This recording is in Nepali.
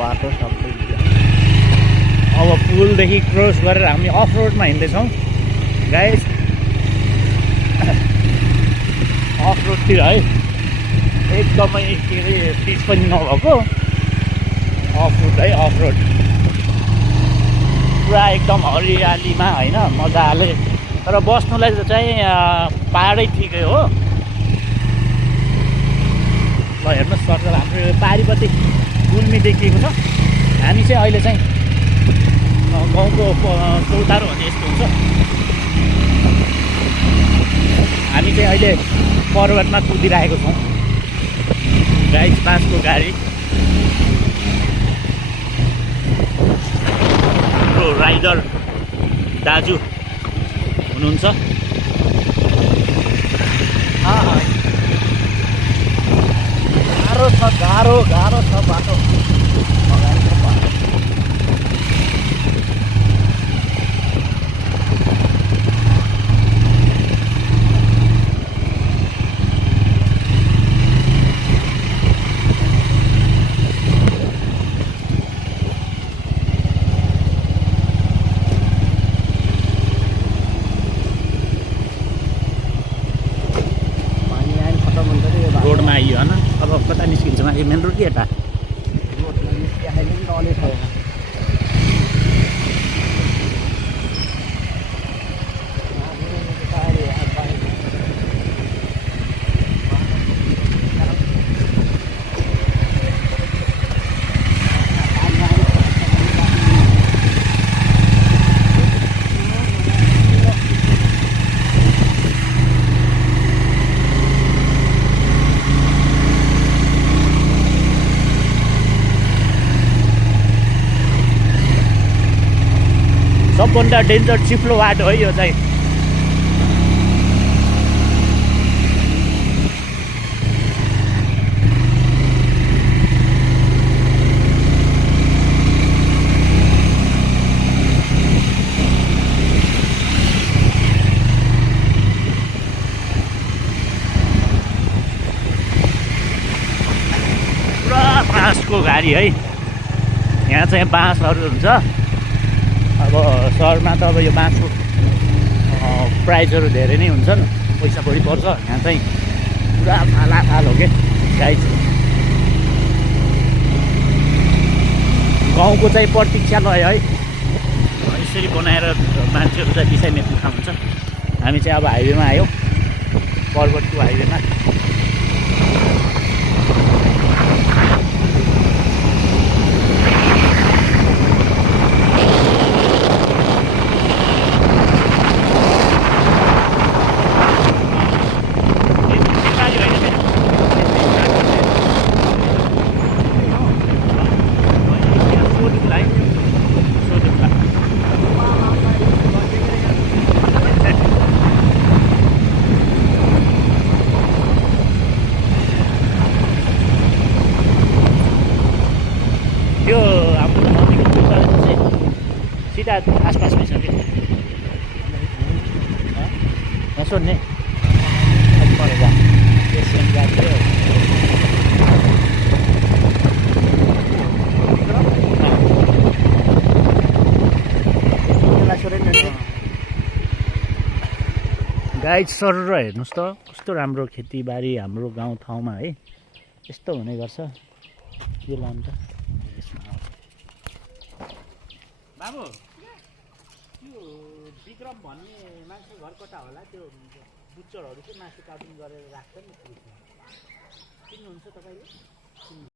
बाटो सबै। अब पुलदेखि क्रस गरेर हामी अफ रोडमा हिँड्दैछौँ गाइस। अफ रोडतिर है एकदमै के अरे पिच पनि नभएको अफ रोड है। अफ रोड पुरा एकदम हरियालीमा होइन मजाले। तर बस्नुलाई चाहिँ पाहाडै ठिकै हो। ल हेर्नुहोस् सरकार हाम्रो पारिपट्टि गुल्मी देखिएको छ। हामी चाहिँ अहिले चाहिँ गाउँको चौतारो भने यस्तो हुन्छ। हामी चाहिँ अहिले पर्वतमा कुदिरहेको छौँ गाइस। बासको गाडी हाम्रो राइडर दाजु हुनुहुन्छ। गाह्रो छ बाटो। रोडमा आइयो होइन। अब कता निस्किन्छ माथि मेन रोड कि यता रोडमा निस्किहाल्यो नि डले छ। सबभन्दा डेन्जर चिप्लो बाटो है यो चाहिँ। पुरा बाँसको गाडी है। यहाँ चाहिँ बाँसहरू हुन्छ। अब सहरमा त अब यो बाँसको प्राइजहरू धेरै नै हुन्छन्, पैसा बढी पर्छ। यहाँ चाहिँ पुरा फालाफाल हो क्या गाइस। गाउँको चाहिँ प्रतीक्षालय है। यसरी बनाएर मान्छेहरू चाहिँ बिसाइ मेट्नु खानुहुन्छ। हामी चाहिँ अब हाइवेमा आयौँ, पर्वतको हाइवेमा। त्यो हाम्रो नदीको पुल चाहिँ सिधा आसपासमै छ कि नसोध्ने पर जा एसियन जान्थ्यो। गाइड सर र हेर्नुहोस् त कस्तो राम्रो खेतीबारी हाम्रो गाउँठाउँमा है। यस्तो हुने गर्छ। के लान्छ बाबु? त्यो विक्रम भन्ने मान्छे घर कता होला? त्यो बुच्चरहरू चाहिँ मासु कार्टुन गरेर राख्छ नि। चिन्नुहुन्छ तपाईँले?